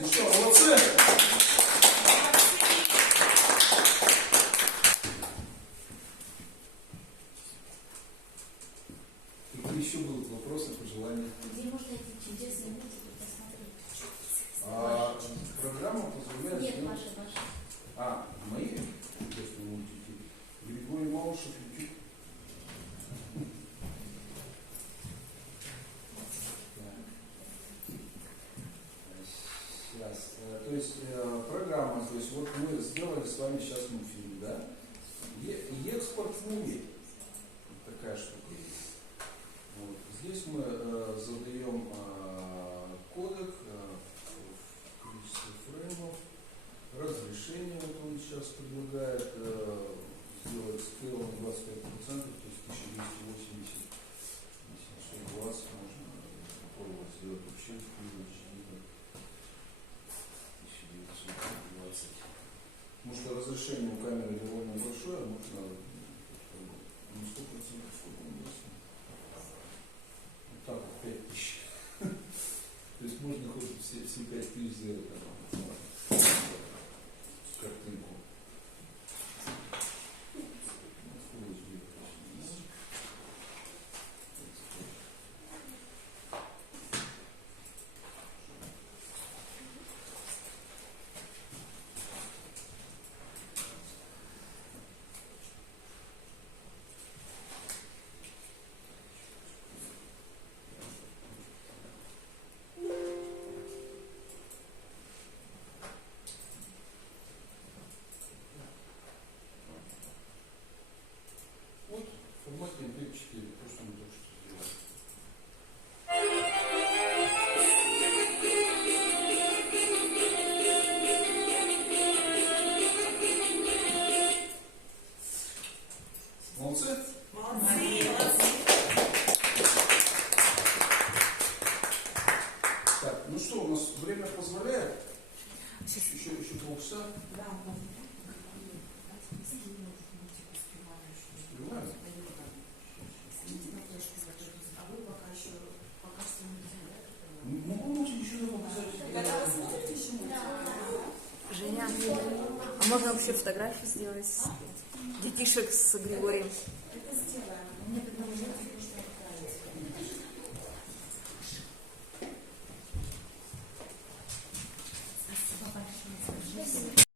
Ну что, молодцы? Какие еще будут вопросы, пожелания? Где можно эти чудесные мультики посмотреть? Программа позволяет Нет, сделать... ваши. Мои чудесные мультики. Григорий Малышев, YouTube. Сейчас. То есть программа, то есть вот мы сделали с вами сейчас мультфильм, да? И экспорт в муви. Вот такая штука есть. Вот. Здесь здесь мы задаем кодек, количество фреймов, разрешение, вот он сейчас предлагает сделать scale на 25%, то есть 1280 на 720 можно попробовать сделать вообще Full HD 1920. Потому что разрешение у камеры довольно большое, можно на 100% фотоуместно. Вот так вот 5000. То есть можно хоть все 5000 сделать картинку. Full HD. Вот в формате MP4, то, что мы только что сделали. Молодцы? Так, ну что, у нас время позволяет? Еще полчаса? Успеваем? Ну, можете еще показать. Когда вы смотрите еще мультик? Женя, а можно вообще фотографию сделать? Детишек с Григорием. Это сделаем. Мне тогда уже